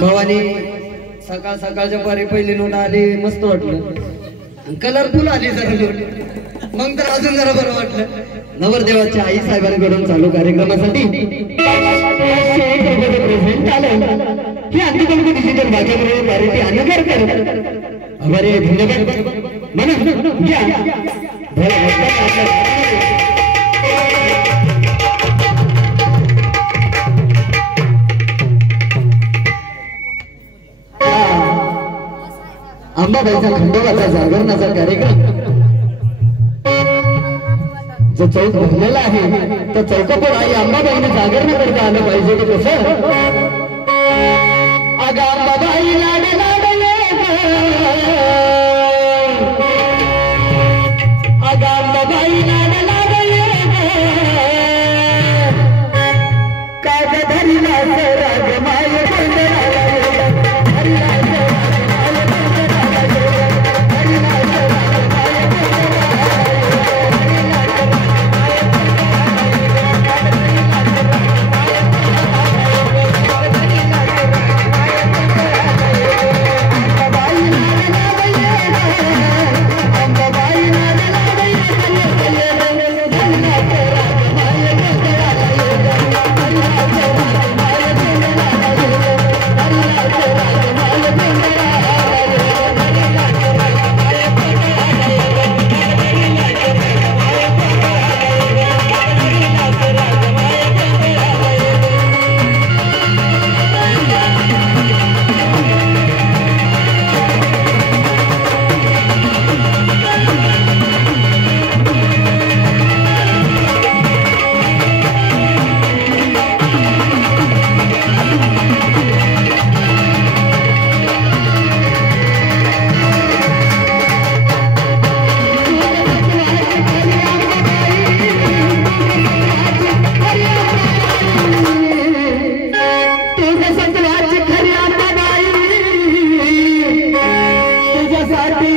भवानी सकाळ सकाळच्या पारी पहिली नोट आली, मस्त वाटलं, कलरफुल आली जरा नोट, मग तर अजून जरा बरं वाटलं. नवरदेवाच्या आई साहेबांकडून चालू कार्यक्रमासाठी हे अंतिम डिसिजन माझ्याकडे पार्टी अनगर करत आभारी धन्यवाद म्हणून अंबाबाईचा खंडोबाचा जागरणाचा कार्यक्रम जो चौक भरलेला आहे त्या चौकावर आई अंबाबाईने जागरण करता आलं पाहिजे की कसं. अगं अंबाबाई लाडे लाडले, अगं अंबाबाई लाडे लाडले, काग धरला राग माय तुझ्यासाठी